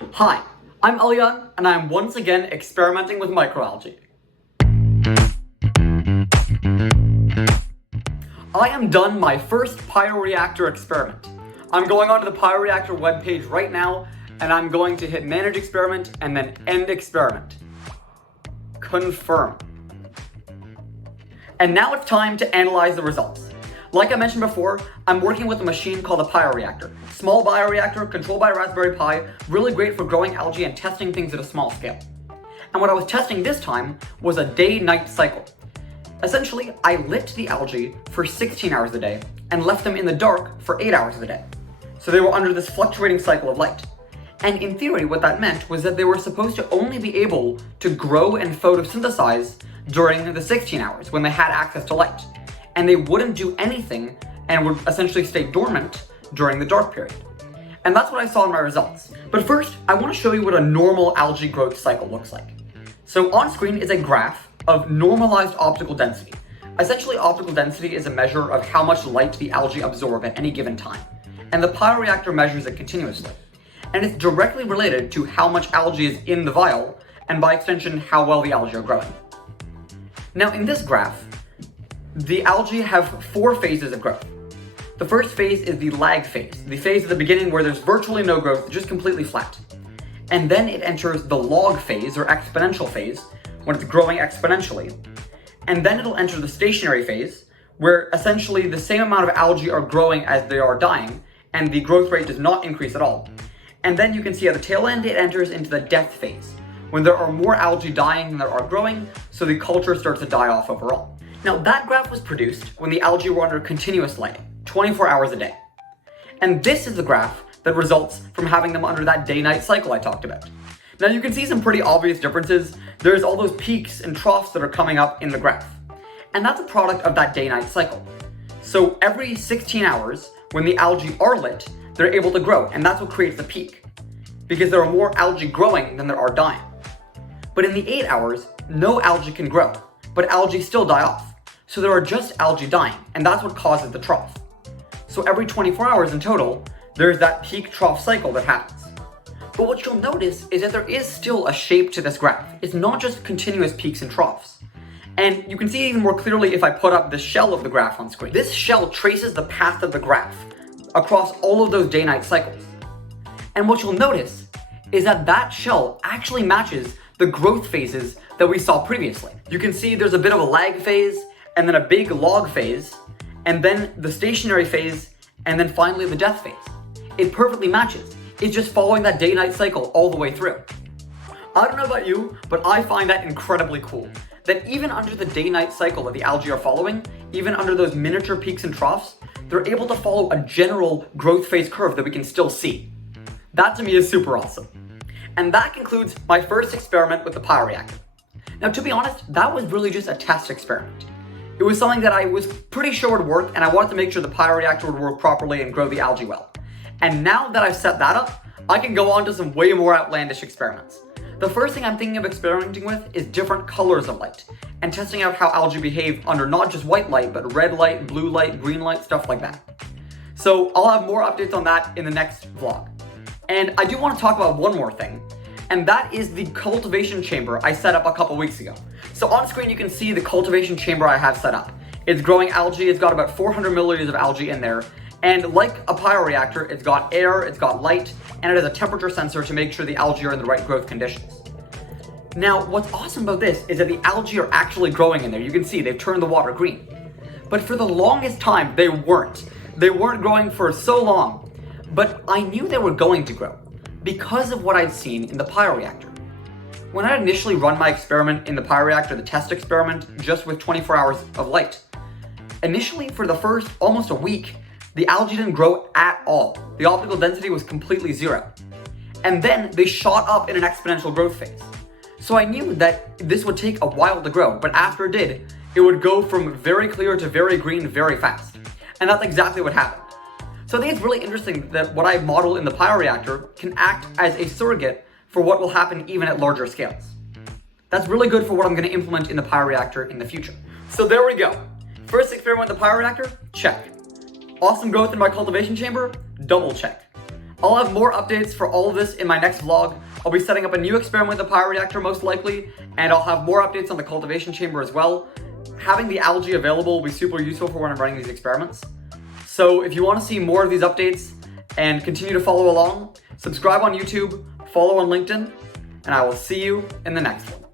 Hi, I'm Elliot, and I'm once again experimenting with microalgae. I am done my first Pioreactor experiment. I'm going onto the Pioreactor webpage right now, and I'm going to hit Manage Experiment and then End Experiment. Confirm. And now it's time to analyze the results. Like I mentioned before, I'm working with a machine called a Pioreactor. Small bioreactor controlled by Raspberry Pi, really great for growing algae and testing things at a small scale. And what I was testing this time was a day-night cycle. Essentially, I lit the algae for 16 hours a day and left them in the dark for 8 hours a day. So they were under this fluctuating cycle of light. And in theory, what that meant was that they were supposed to only be able to grow and photosynthesize during the 16 hours when they had access to light. And they wouldn't do anything and would essentially stay dormant during the dark period. And that's what I saw in my results. But first, I want to show you what a normal algae growth cycle looks like. So on screen is a graph of normalized optical density. Essentially, optical density is a measure of how much light the algae absorb at any given time. And the Pioreactor measures it continuously. And it's directly related to how much algae is in the vial, and by extension, how well the algae are growing. Now in this graph, the algae have 4 phases of growth. The first phase is the lag phase, the phase at the beginning where there's virtually no growth, just completely flat. And then it enters the log phase, or exponential phase, when it's growing exponentially. And then it'll enter the stationary phase, where essentially the same amount of algae are growing as they are dying, and the growth rate does not increase at all. And then you can see at the tail end, it enters into the death phase, when there are more algae dying than there are growing, so the culture starts to die off overall. Now that graph was produced when the algae were under continuous lighting, 24 hours a day. And this is the graph that results from having them under that day-night cycle I talked about. Now you can see some pretty obvious differences. There's all those peaks and troughs that are coming up in the graph. And that's a product of that day-night cycle. So every 16 hours, when the algae are lit, they're able to grow, and that's what creates the peak. Because there are more algae growing than there are dying. But in the 8 hours, no algae can grow, but algae still die off. So there are just algae dying, and that's what causes the trough. So every 24 hours in total, there's that peak-trough cycle that happens. But what you'll notice is that there is still a shape to this graph. It's not just continuous peaks and troughs. And you can see it even more clearly if I put up the shell of the graph on screen. This shell traces the path of the graph across all of those day-night cycles. And what you'll notice is that that shell actually matches the growth phases that we saw previously. You can see there's a bit of a lag phase, and then a big log phase, and then the stationary phase, and then finally the death phase. It perfectly matches. It's just following that day-night cycle all the way through. I don't know about you, but I find that incredibly cool. That even under the day-night cycle that the algae are following, even under those miniature peaks and troughs, they're able to follow a general growth phase curve that we can still see. That to me is super awesome. And that concludes my first experiment with the Pioreactor. Now to be honest, that was really just a test experiment. It was something that I was pretty sure would work, and I wanted to make sure the Pioreactor would work properly and grow the algae well. And now that I've set that up, I can go on to some way more outlandish experiments. The first thing I'm thinking of experimenting with is different colors of light, and testing out how algae behave under not just white light, but red light, blue light, green light, stuff like that. So I'll have more updates on that in the next vlog. And I do want to talk about one more thing, and that is the cultivation chamber I set up a couple weeks ago. So on screen you can see the cultivation chamber I have set up. It's growing algae, it's got about 400 milliliters of algae in there, and like a Pioreactor, it's got air, it's got light, and it has a temperature sensor to make sure the algae are in the right growth conditions. Now, what's awesome about this is that the algae are actually growing in there. You can see they've turned the water green. But for the longest time, they weren't. They weren't growing for so long. But I knew they were going to grow because of what I'd seen in the Pioreactor. When I initially run my experiment in the Pioreactor, the test experiment, just with 24 hours of light, initially for the first almost a week, the algae didn't grow at all. The optical density was completely 0. And then they shot up in an exponential growth phase. So I knew that this would take a while to grow, but after it did, it would go from very clear to very green very fast. And that's exactly what happened. So I think it's really interesting that what I model in the Pioreactor can act as a surrogate for what will happen even at larger scales. That's really good for what I'm going to implement in the Pioreactor in the future. So there we go. First experiment with the Pioreactor, check. Awesome growth in my cultivation chamber, double check. I'll have more updates for all of this in my next vlog. I'll be setting up a new experiment with the Pioreactor most likely, and I'll have more updates on the cultivation chamber as well. Having the algae available will be super useful for when I'm running these experiments. So if you want to see more of these updates and continue to follow along, subscribe on YouTube, follow on LinkedIn, and I will see you in the next one.